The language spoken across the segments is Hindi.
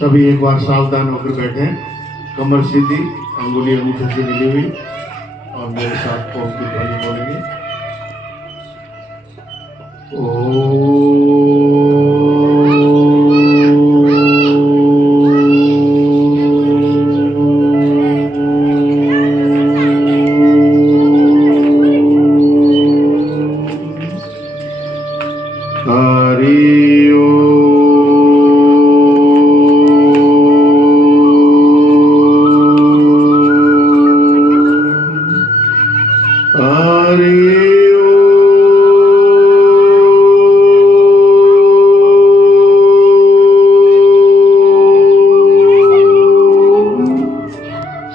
सभी एक बार सावधान होकर बैठे, कमर सीधी, अंगुली अंगूठे से मिली हुई, और मेरे साथ ओम की ध्वनि बोलेंगे।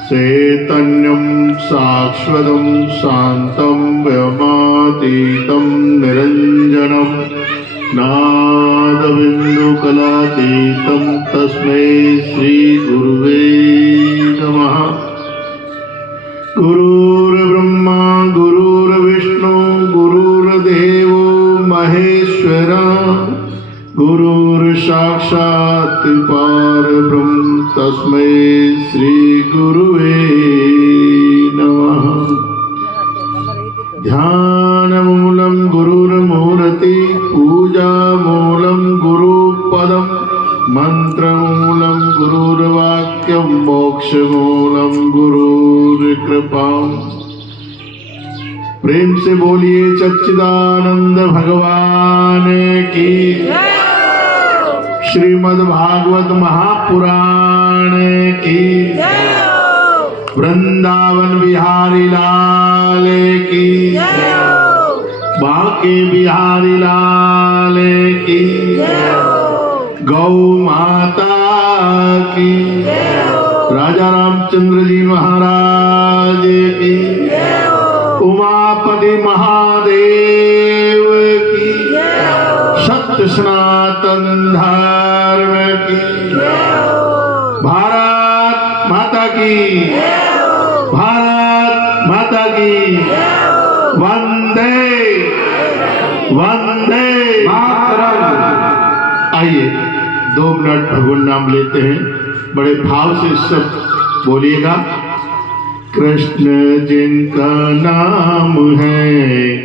चैतन्यं शाश्वतं शान्तं व्योमातीतं निरञ्जनं नादबिन्दुकलातीतं तस्मै श्रीगुरुवे नमः। गुरुर्ब्रह्मा गुरुर्विष्णु गुरुर्देवो महेश्वरा, गुरुर्साक्षात् परब्रह्म तस्मै श्रीगुरुवे नमः। ध्यानमूलं गुरुर्मूर्ति, पूजामूलं गुरुपदं, मंत्रमूलं गुरुर्वाक्यं, मोक्षमूलं गुरुर्कृपा। प्रेम से बोलिए सच्चिदानंद भगवान की, श्रीमद् भागवत महापुराण की, वृंदावन बिहारी लाल की, बांके बिहारी लाल की, गौ माता की, राजा रामचंद्र जी महाराज की, उमापति महादेव की, सत्य सनातन धर्म की, भारत माता की, भारत माता की, वंदे वंदे मातरम। आइए 2 मिनट भगवान नाम लेते हैं, बड़े भाव से सब बोलिएगा। कृष्ण जिनका नाम है,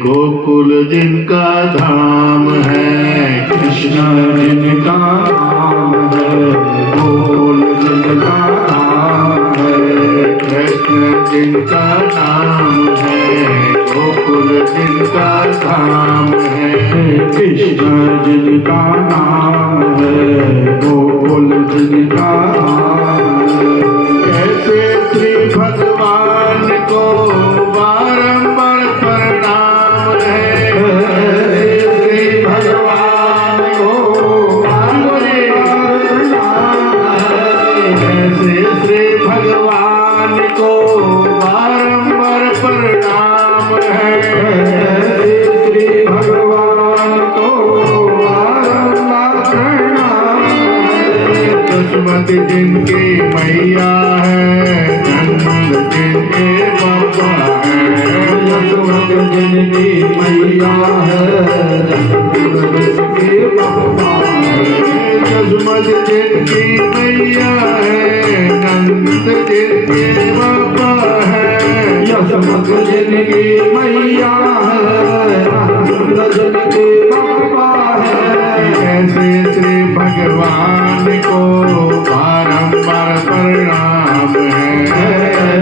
गोकुल जिनका धाम है, कृष्ण जिनका नाम है, गोकुल जिनका धाम है, कृष्ण जिनका नाम है, गोकुल जिनका धाम है, कृष्ण जिनका नाम है, गोकुल जिनका धाम है। कैसे श्री भगवान को बारंबार प्रणाम है, श्री भगवान को बारंबार प्रणाम है, ऐसे श्री भगवान को बारंबार प्रणाम है, श्री भगवान को बारंबार प्रणाम है। दुष्मति जिनकी मैया है, नंद जिनके बाबा है, यशोमति जिनकी मैया है, नंद जिनके बाबा है, यशोमति जिनकी मैया है, नंद जिनके बाबा है, यशोमति जिनकी मैया है, नंद जिनके बाबा है। ऐसे श्री भगवान को बारंबार प्रणाम है,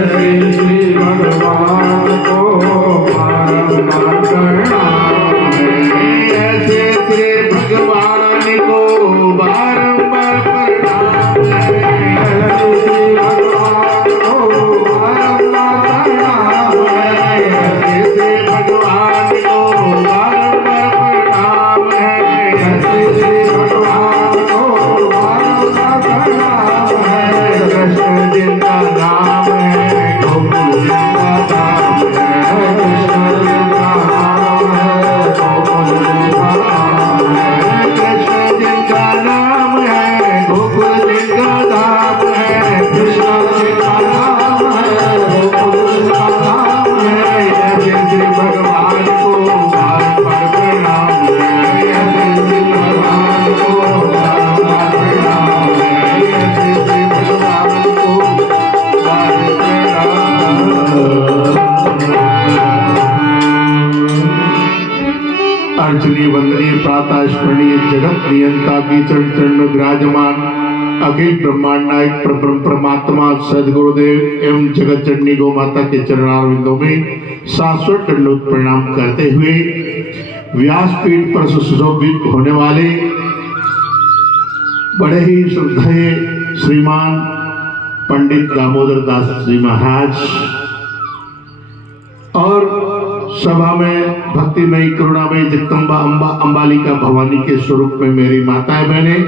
श्री भगवान को बारंबार प्रणाम है, ऐसे श्री भगवान को बारंबार प्रणाम है, श्री भगवान को बारंबार प्रणाम है, ऐसे भगवान को बारंबार प्रणाम है, श्री भगवान को बारंबार नियंता की चरण चरण में विराजमान अखिल ब्रह्मांड नायक परब्रह्म परमात्मा सदगुरुदेव एवं जगत जननी गौ माता के चरणारविंदों में शाश्वत दंडवत प्रणाम करते हुए व्यासपीठ पर सुशोभित होने वाले बड़े ही श्रद्धेय श्रीमान पंडित दामोदर दास जी महाराज और सभा में भक्तिमयी करुणामयी जगदम्बा अम्बा अंबालिका भवानी के स्वरूप में मेरी माताएं बहनें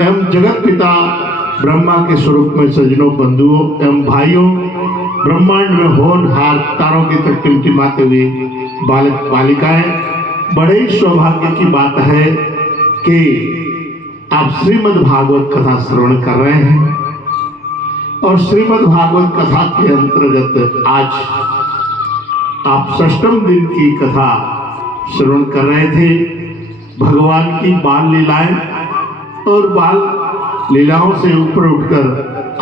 एवं जगत पिता ब्रह्मा के स्वरूप में सज्जनों बंधुओं एवं भाइयों ब्रह्मांड में होनहार तारों की तक टिमटिमाते हुए बालक बालिकाएं, बड़े ही सौभाग्य की बात है कि आप श्रीमद् भागवत कथा श्रवण कर रहे हैं और श्रीमद् भागवत कथा के अंतर्गत आज आप षष्ठम दिन की कथा श्रवण कर रहे थे। भगवान की बाल लीलाएं और बाल लीलाओं से ऊपर उठकर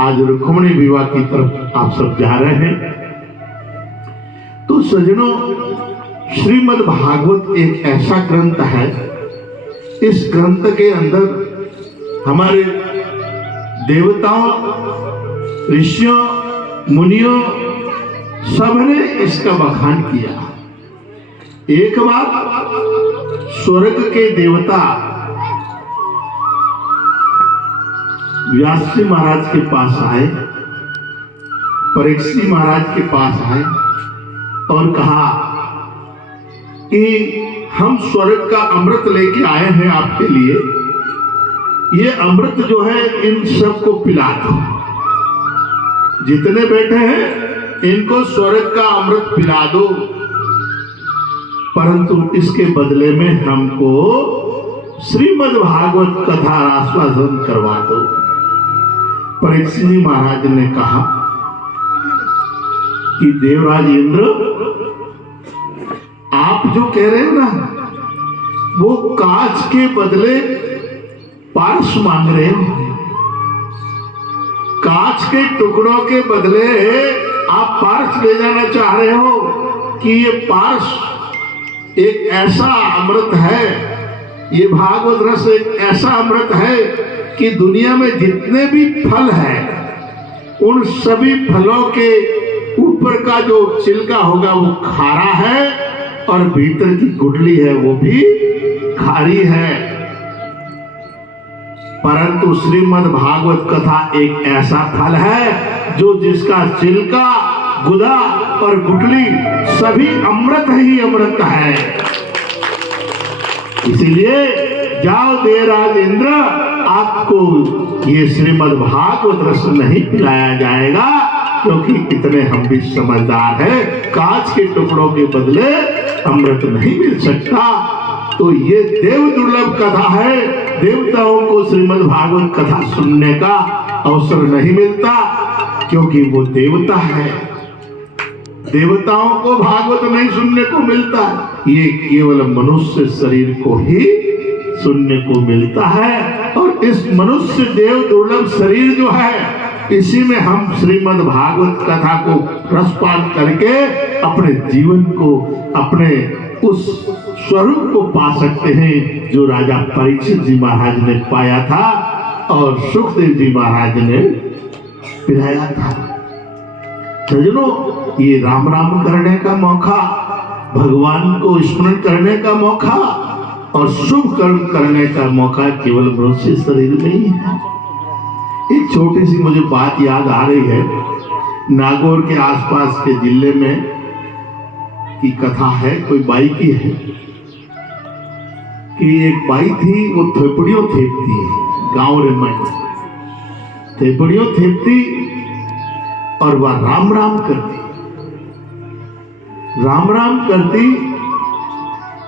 आज रुक्मिणी विवाह की तरफ आप सब जा रहे हैं। तो सज्जनों, श्रीमद् भागवत एक ऐसा ग्रंथ है, इस ग्रंथ के अंदर हमारे देवताओं ऋषियों मुनियों सबने इसका बखान किया। एक बार स्वर्ग के देवता व्यास जी महाराज के पास आए, परीक्षित महाराज के पास आए और कहा कि हम स्वर्ग का अमृत लेके आए हैं आपके लिए, ये अमृत जो है इन सबको पिला दो, जितने बैठे हैं इनको स्वर्ग का अमृत पिला दो, परंतु इसके बदले में हमको श्रीमद् भागवत कथा आस्वादन करवा दो। परीक्षित जी महाराज ने कहा कि देवराज इंद्र, आप जो कह रहे हैं ना, वो कांच के बदले पारस मांग रहे हैं। कांच के टुकड़ों के बदले आप पारस ले जाना चाह रहे हो कि ये पारस एक ऐसा अमृत है, ये भागवत रस एक ऐसा अमृत है कि दुनिया में जितने भी फल हैं उन सभी फलों के ऊपर का जो छिलका होगा वो खारा है और भीतर की गुठली है वो भी खारी है। परंतु श्रीमद् भागवत कथा एक ऐसा फल है जो जिसका छिलका गुदा और गुठली सभी अमृत ही अमृत है। इसीलिए जाओ देवराज इंद्र, आपको ये श्रीमद् भागवत रस नहीं पिलाया जाएगा, क्योंकि इतने हम भी समझदार हैं, कांच के टुकड़ों के बदले अमृत नहीं मिल सकता। तो ये देव दुर्लभ कथा है, देवताओं को श्रीमद् भागवत कथा सुनने का अवसर नहीं मिलता, क्योंकि वो देवता है। देवताओं को भागवत नहीं सुनने को मिलता, ये केवल मनुष्य शरीर को ही सुनने को मिलता है। और इस मनुष्य देव दुर्लभ शरीर जो है, इसी में हम श्रीमद् भागवत कथा को रसपान करके अपने जीवन को, अपने उस स्वरूप को पा सकते हैं जो राजा परीक्षित जी महाराज ने पाया था और सुखदेव जी महाराज ने पिलाया था। सज्जनों, ये राम राम करने का मौका, भगवान को स्मरण करने का मौका और शुभ कर्म करने का मौका केवल मनुष्य शरीर में ही है। एक छोटी सी मुझे बात याद आ रही है, नागौर के आसपास के जिले में की कथा है, कोई बाई की है कि एक बाई थी, वो थेपड़ियों थेपती है गांव में, थेपड़ियों थेपती और वह राम राम करती, राम राम करती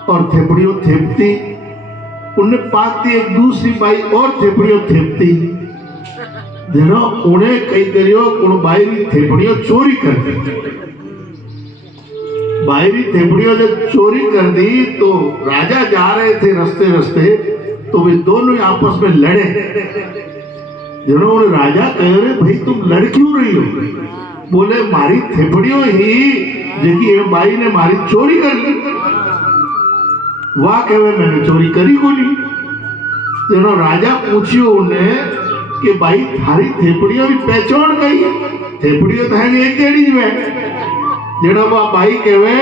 और थेपड़ियों थेपती। उन्हें पाती एक दूसरी बाई और थेपड़ियों थेपती, जनो उन्हें कई करियो उन बाई थेपड़ियों चोरी कर दी। बाहरी थेपड़ियों जब चोरी कर दी तो राजा जा रहे थे रास्ते रास्ते, तो वे दोनों आपस में लड़े। जिन्होंने राजा कह रहे भाई तुम लड़ क्यों रही हो? बोले मारी थेपड़ियों ही जेकी बाई ने मारी चोरी कर ली। वाह कहे मैंने चोरी करी को नहीं। जनो राजा पूछियो उन्हें कि भाई थारी थेपड़ियों की पहचान कही है? थेपड़ियों तो है नहीं एक जेड़ी में। जनो भाई कहवे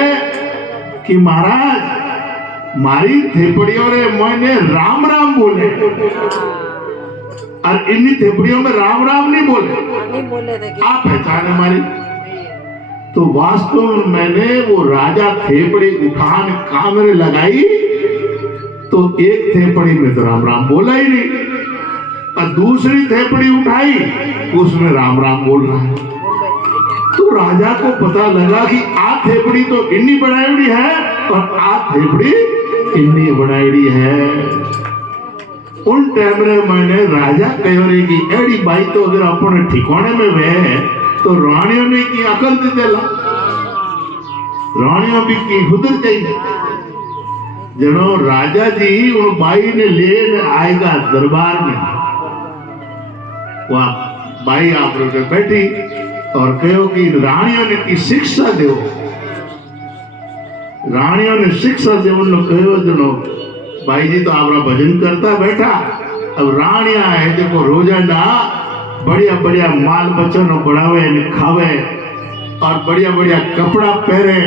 कि महाराज मारी थेपड़ियों रे मैंने राम राम बोले और इन्हीं थेपड़ियों में राम राम नहीं बोले आप पहचाने हमारी। तो वास्तव में मैंने वो राजा थेपड़ी उठान कामरे लगाई तो एक थेपड़ी में तो राम राम बोला ही नहीं और दूसरी थेपड़ी उठाई उसमें राम राम बोल रहा है। तो राजा को पता लगा कि आ थेपड़ी तो इन्नी बनाई है और आ थेपड़ी इन्नी बनाई है। उन टाइम रे मैंने राजा कहो रे कि एड़ी बाई तो अगर अपने ठिकाने में वे तो रानियों ने की अकल दे देला, रानियों भी की हुदर चाहिए। जनो राजा जी उन बाई ने ले आएगा दरबार में, वह बाई आप लोग बैठी और कहो कि रानियों ने की शिक्षा दो। रानियों ने शिक्षा दे उन कहो जनो भाई जी तो आपका भजन करता बैठा, अब रानियां है देखो रोजाना बढ़िया बढ़िया माल बच्चों बढ़ावे खावे और बढ़िया बढ़िया कपड़ा पहरे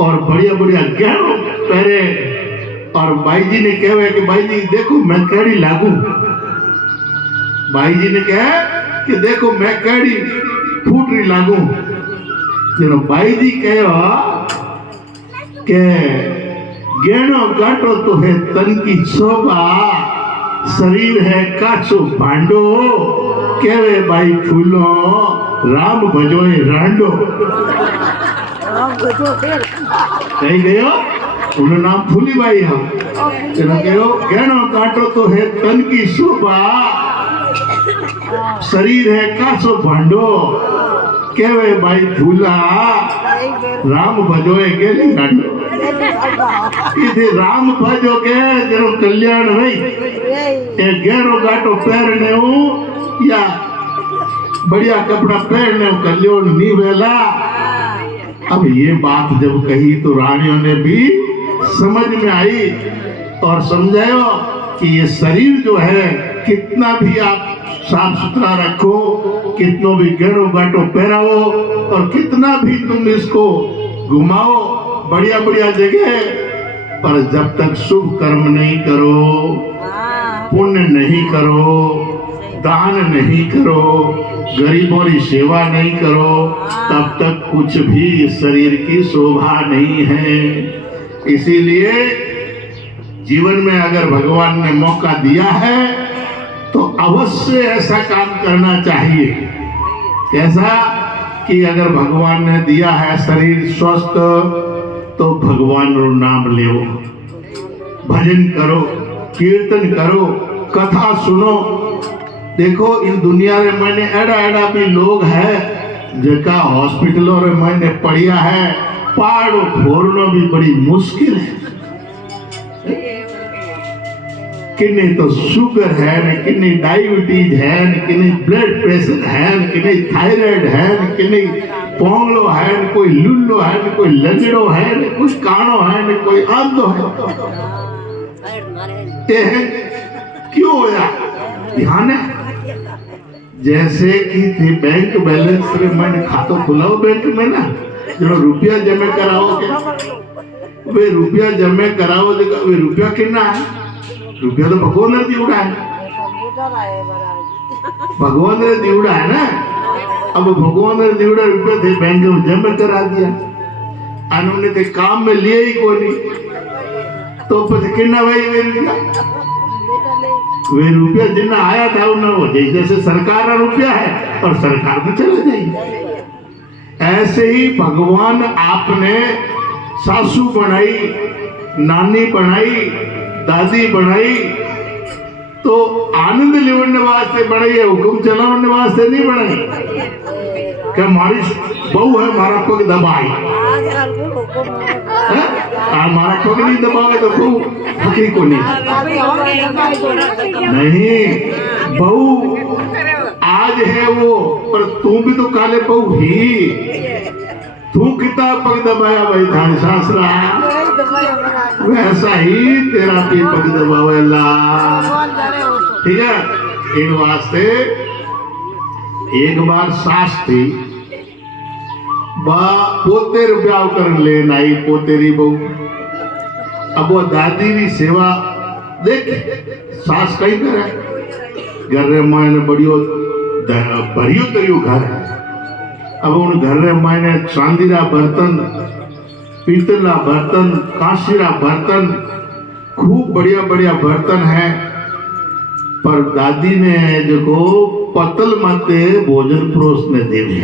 और बढ़िया बढ़िया गहनों पहरे और भाई जी ने कहे कि भाई जी देखो मैं कैडी लागू। भाई जी ने कहा कि देखो मैं कैडी फूटरी लागू। जो भाई जी कहो के गहनो गाटो तो है तन की शोभा, शरीर है काचो भांडो, केवे भाई फूलो राम भजोए रांडो। कहीं गयो उन्हें नाम फूली बाई हम कहो गहनो काटो तो है तन की शोभा, शरीर है काचो भांडो, केवे भाई फूला राम भजोए गेली रांडो। इधे राम भजो के जरो कल्याण भाई एक गहरो गाटो पहनने हूँ या बढ़िया कपड़ा पहनने कल्याण नहीं वेला। अब ये बात जब कही तो रानियों ने भी समझ में आई और समझायो कि ये शरीर जो है कितना भी आप साफ सुथरा रखो, कितनों भी गहरो गाटो पहराओ और कितना भी तुम इसको घुमाओ बढ़िया बढ़िया जगह, पर जब तक शुभ कर्म नहीं करो, पुण्य नहीं करो, दान नहीं करो, गरीबों की सेवा नहीं करो, तब तक कुछ भी शरीर की शोभा नहीं है। इसीलिए जीवन में अगर भगवान ने मौका दिया है तो अवश्य ऐसा काम करना चाहिए। कैसा कि अगर भगवान ने दिया है शरीर स्वस्थ तो भगवान रो नाम ले, भजन करो, कीर्तन करो, कथा सुनो। देखो इन दुनिया रे मैंने एड़ा एड़ा भी लोग है जिनका हॉस्पिटलों रे मैंने पढ़िया है, पहाड़ो फोड़ना भी बड़ी मुश्किल है। किन्नी तो शुगर है न, किन्नी डायबिटीज है न, किन्नी ब्लड प्रेशर है न, किन्नी थायराइड है न, किन्नी पोंगलो है न, कोई लुल्लो है न, कोई लंगड़ो है न, कोई कानो है न, कोई अंधो है। ये है क्यों होया? ध्यान है जैसे कि बैंक बैलेंस रे मैंने खातो खुलाओ बैंक में ना, जो रुपया जमा कराओगे वे रुपया जमा कराओ जगह वे रुपया कितना है? रुपया तो भगवान ने दिया है, भगवान ने दिया है ना। अब भगवान ने दिया रुपया थे बैंक में जमा करा दिया, उन्होंने तो काम में लिए ही कोई नहीं, तो फिर कितना भाई वे रुपया जितना आया था उन्होंने जैसे सरकार का रुपया है और सरकार में चले जाएगी। ऐसे ही भगवान आपने सासू बनाई, नानी बनाई, दादी बनाई तो आनंद लेने वास्ते बनाई है, हुक्म चलाने वास्ते नहीं बनाई। क्या हमारी बहू है हमारा पग दबाई, हमारा पग नहीं दबाओगे तो बहू फकरी को नहीं। बहू आज है वो, पर तू भी तो काले बहू ही, तू कितना पग दबाया भाई धान शास्त्रा वैसा ही तेरा भी पग दबावेला। ठीक है, इन वास्ते एक बार सास थी पोते रुपया कर लेना आई पोतेरी बहू। अब वो दादी की सेवा देख सास कहीं करे घर रे मायने बढ़ियो भरियो तरियो घर है। अब उन घर रे मायने चांदीरा बर्तन, पीतला बर्तन, कांसीरा बर्तन, खूब बढ़िया बढ़िया बर्तन है। पर दादी ने देखो पतल माते भोजन परोसने देवे,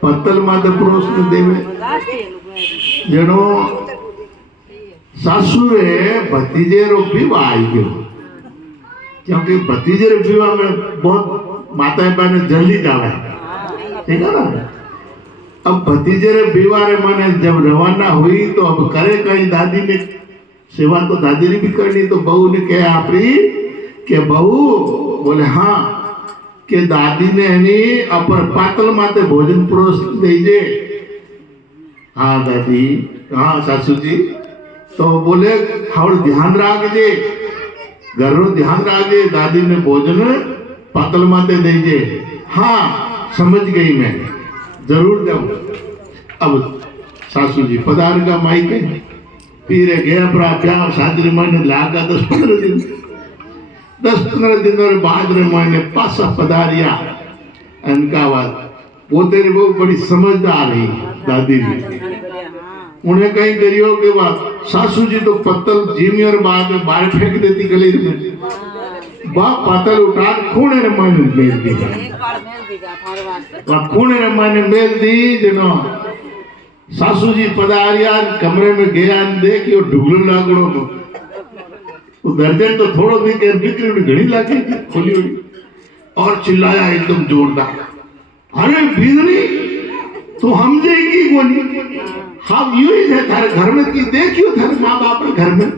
पतल माते परोसने देवे। जनो सासुरे भतीजे रो विवाह आई गयो, क्योंकि भतीजे रो विवाह में बहुत माता बहन जल्दी जावे, ठीक है ना। अब भतीजे रे विवाह रे माने जब रवाना हुई तो अब करे कहीं दादी ने सेवा तो दादी ने भी करनी, तो बहू ने कहा आपरी के बहू बोले हाँ के दादी ने नहीं अपर पातल माते भोजन परोस दीजिए। हाँ दादी, हाँ सासू जी, तो बोले हाउड़ ध्यान रखिए, घर रो ध्यान रखिए, दादी ने भोजन पातल माते दीजिए। हाँ समझ गई मैं, जरूर जाऊं। अब सासू जी पधार का माई के फिर गया प्यार शादी मैंने लागा 10-15 दिन, 10-15 दिन और बाद रे मैंने पासा पधारिया। इनका बात वो तेरी बहुत बड़ी समझदार है दादी ने, उन्हें कहीं करियो के बाद सासू जी तो पत्तल जीमी और बाद में बाहर फेंक देती गली में, बाप पत्तल उठा खूने रे मैंने मेल दी, खूने रे मैंने मेल दी। जनो सासू जी पधारिया कमरे में गया देखियो ढुगल लागड़ो तो दर्जन तो थोड़ो भी के बिक्री घड़ी लागी खोली हुई और चिल्लाया एकदम जोरदार, अरे बिजली तू हम जाएगी बोली, हम यूं ही है थारे घर में की देखियो थारे माँ बाप के घर में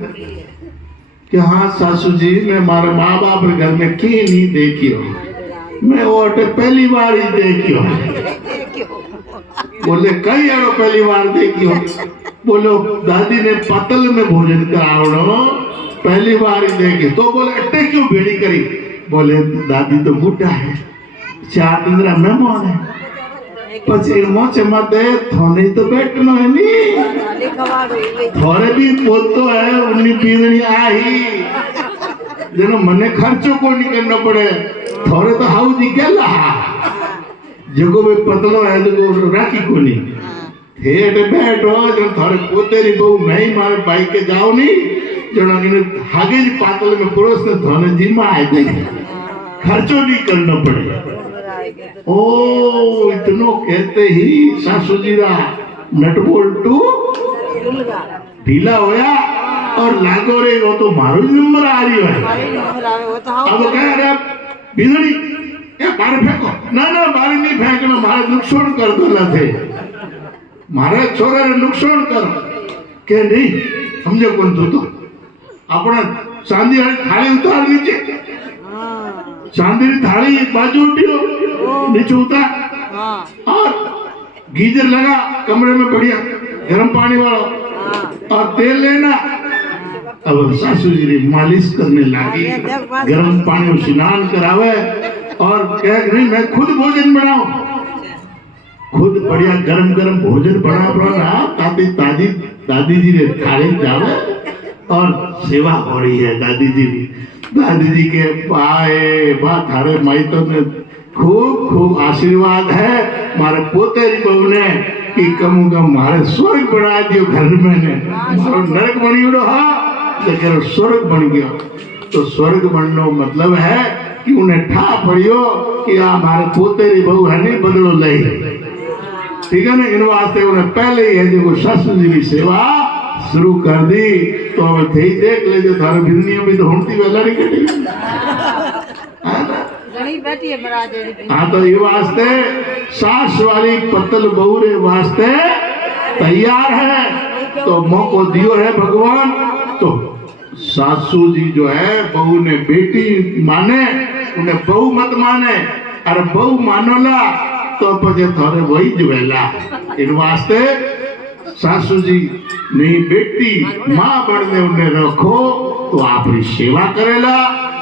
कि हाँ सासू जी मैं मारे माँ बाप के घर में की नहीं देखियो, मैं वो पहली बार ही देखियो। बोले कई आड़ो पहली बार देखियो, बोलो दादी ने पतल में भोजन करावड़ो पहली बार ही देखी, तो बोले अट्टे क्यों भेड़ी करी। बोले दादी तो बूढ़ा है, 4 दिन रा मेहमान है, पची मोचे मते थोने तो बैठनो है नी, थोड़े भी पोतो है उन्नी पीदनी आई जनो मने खर्चो को नहीं करना पड़े, थोड़े तो हाउ जी गेला जगो में पतलो है तो राखी को नहीं ठेठ बैठो जन थोड़े पोतेरी बहू मैं ही मारे भाई के जाओ नहीं जनो इन्हें हागे जी पातल में पुरुष ने थोड़े जिम्मा आए थे, खर्चो नहीं करना पड़े। ओ इतनो कहते ही सासू जी रा नटबोल्टू ढीला होया और लागो रे वो तो मारो नंबर आ रही है। अब कह रहे बिजली ये बाहर फेंको, ना ना बाहर नहीं फेंकना, मारे नुकसान कर दो थे, मारे छोरे ने नुकसान कर के नहीं समझे कौन तो अपना चांदी वाली थाली उतार नीचे, चांदी की थाली एक बाजू उठियो नीचे उतार और गीजर लगा कमरे में बढ़िया गर्म पानी वाला और तेल लेना। अब सासू जी मालिश करने लगी, गर्म पानी में स्नान करावे और कह नहीं मैं खुद भोजन बनाऊं, खुद बढ़िया गरम गरम भोजन बना ताकि दादी जी ने थाली जावे और सेवा हो रही है दादी जी की। दादी जी के पाए बात थारे माई तो ने खूब खूब आशीर्वाद है मारे पोतेरी बहू ने कि कम कम मारे स्वर्ग बना दियो घर में ने, मारो नरक बनी उड़ो हाँ लेकिन स्वर्ग बन गया। तो स्वर्ग बनने मतलब है कि उन्हें ठा पड़ियो कि हमारे पोतेरी बहू है नहीं बदलो ले, ठीक है ना। इन वास्ते उन्हें पहले ही है जो सासू जी की सेवा शुरू कर दी। तो हमें थे ही देख ले जो थारे बिजनियों भी तो होती वेला नहीं कटी हाँ। तो ये वास्ते सास वाली पत्तल बहू रे वास्ते तैयार है, तो मौको दियो है भगवान। तो सासू जी जो है बहू ने बेटी माने, उन्हें बहू मत माने, अरे बहू मानोला तो पजे थोड़े वही जवेला। इन वास्ते सासू जी नहीं बेटी माँ बनने उन्हें रखो तो आपकी सेवा करेला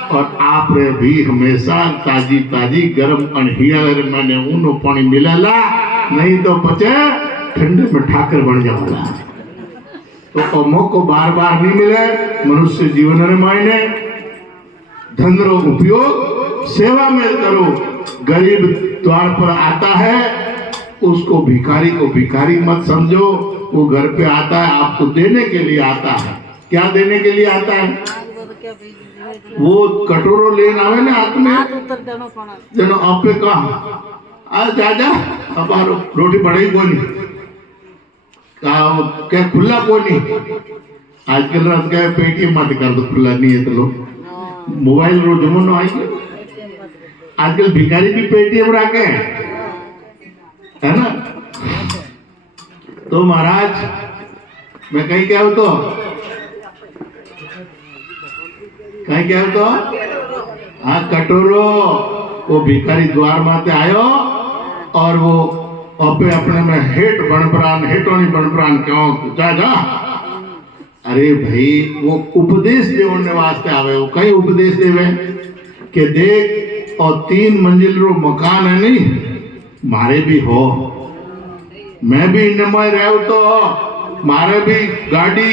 और आप रे भी हमेशा ताजी ताजी गरम अनहियर मैंने ऊनो पानी मिलेला, नहीं तो पचे ठंडे में ठाकर बन जाओला। तो मौको बार बार नहीं मिले मनुष्य जीवन रे मायने धन रो उपयोग सेवा में करो। गरीब द्वार पर आता है उसको भिखारी को भिखारी मत समझो, वो घर पे आता है आपको देने के लिए आता है। क्या देने के लिए आता है? वो कटोरो लेना आवे ना हाथ में जनो आपे कहा आ जा जा अब रोटी बढ़ाई कोनी क्या खुला कोनी। आजकल रात का पेटीएम मत कर दो, खुला नहीं है तो लोग मोबाइल रो जमानो आई आजकल भिखारी भी पेटीएम रखे है ना। तो महाराज मैं कहीं क्या हूं तो कहीं क्या हूं तो हाँ कटोरो वो भिखारी द्वार माते आयो और वो अपने अपने में हेट बनप्राण हेटोनी बनप्राण क्यों जा जा। अरे भाई वो उपदेश देने वास्ते आवे, वो कई उपदेश देवे कि देख और 3 मंजिल रो मकान है नहीं मारे भी हो, मैं भी इनमें रहूं तो मारे भी गाड़ी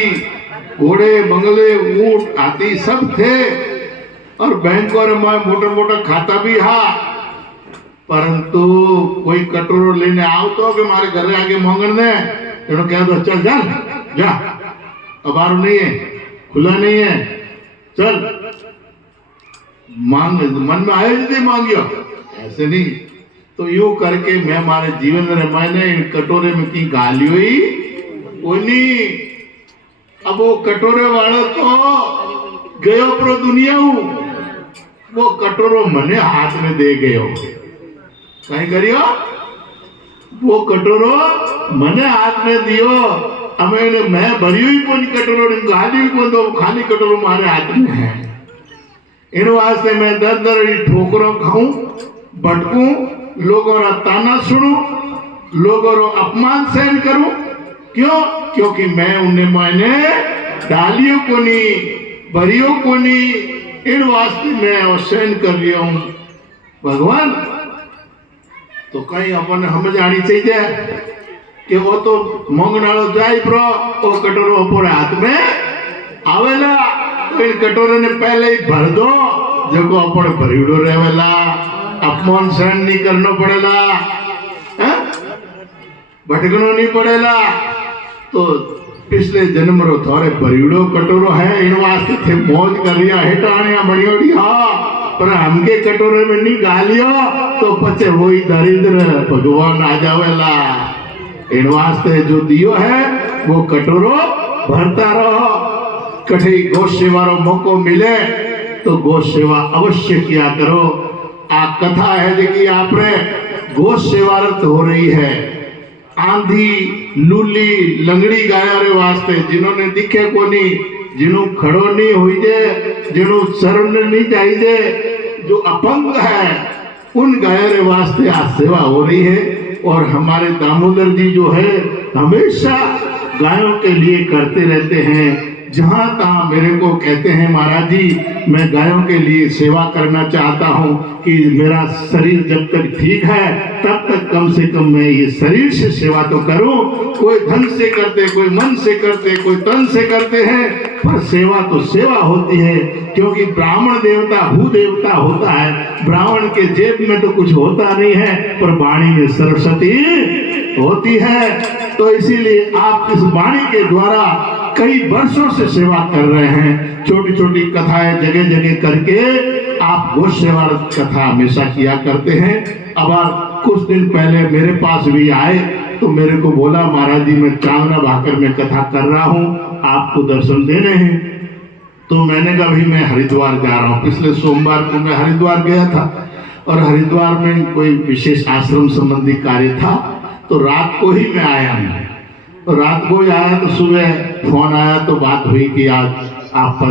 घोड़े बंगले ऊंट हाथी सब थे और बैंकों में मोटा मोटा खाता भी हा, परंतु कोई कटोरो लेने आओ तो कि मारे घर आगे मांगने दे तो कह दो चल जा जा अबारू नहीं है खुला नहीं है चल मांग मन में आए नहीं मांगियो ऐसे नहीं। तो यूं करके मैं हमारे जीवन में मैंने कटोरे में की गाली हुई वो नहीं। अब वो कटोरे वाले तो गयो प्रो दुनिया वो कटोरो मने हाथ में दे गयो कहीं करियो वो कटोरो मने हाथ में दियो हमें मैं भरियो ही कोनी कटोरो गाली भी कोन तो खाली कटोरो मारे हाथ में है। इन वास्ते मैं दर दर ठोकरों खाऊं भटकूं लोगों रा ताना सुनूं लोगों रो अपमान सहन करूं। क्यों? क्योंकि मैं उन्हें मायने डालियों को नहीं भरियो को नहीं इन वास्ते मैं सहन कर लिया हूं। भगवान तो कहीं अपन हमें जानी चाहिए कि वो तो मंगनाड़ो जाए प्रो वो कटोरो पूरे हाथ में आवेला तो इन कटोरे ने पहले ही भर दो जो को अपन भरीड़ो रहेला अपमान सहन नहीं करना पड़ेला भटकनो नहीं पड़ेला। तो पिछले जन्म रो थोड़े भरीड़ो कटोरो है इन वास्ते थे मौज कर रिया हेटाणिया बड़ियोड़ी हाँ पर हमके कटोरे में नहीं गालियो तो पचे वही दरिद्र भगवान आ जावेला। इन वास्ते जो दियो है वो कटोरो भरता रहो। कठे गौ सेवा रो मौको मिले तो गौ सेवा अवश्य किया करो। आ कथा है देखिए आपने गौ सेवारत हो रही है। आंधी लूली लंगड़ी गाया रे वास्ते जिन्होंने दिखे को नहीं जिन्हों खड़ो नहीं हुई जे जिन्हों शरण नहीं चाहिए जो अपंग है उन गायों रे वास्ते आज सेवा हो रही है। और हमारे दामोदर जी जो है हमेशा गायों के लिए करते रहते हैं। जहाँ तहाँ मेरे को कहते हैं महाराज जी मैं गायों के लिए सेवा करना चाहता हूँ कि मेरा शरीर जब तक ठीक है तब तक कम से कम मैं ये शरीर से सेवा तो करूँ। कोई धन से करते कोई मन से करते कोई तन से करते हैं पर सेवा तो सेवा होती है क्योंकि ब्राह्मण देवता भू देवता होता है। ब्राह्मण के जेब में तो कुछ होता नहीं है पर वाणी में सरस्वती होती है। तो इसीलिए आप इस वाणी के द्वारा कई वर्षों से सेवा कर रहे हैं। छोटी छोटी कथाएं जगह जगह करके आप गौ सेवा कथा हमेशा किया करते हैं। अब कुछ दिन पहले मेरे पास भी आए तो मेरे को बोला महाराज जी मैं चांगना भाकर में कथा कर रहा हूँ आपको दर्शन देने हैं। तो मैंने कहा भाई मैं हरिद्वार जा रहा हूँ। पिछले सोमवार को मैं हरिद्वार गया था और हरिद्वार में कोई विशेष आश्रम संबंधी कार्य था तो रात को ही मैं आया हूँ। तो रात को ही आया तो सुबह फोन आया तो बात हुई कि आज आप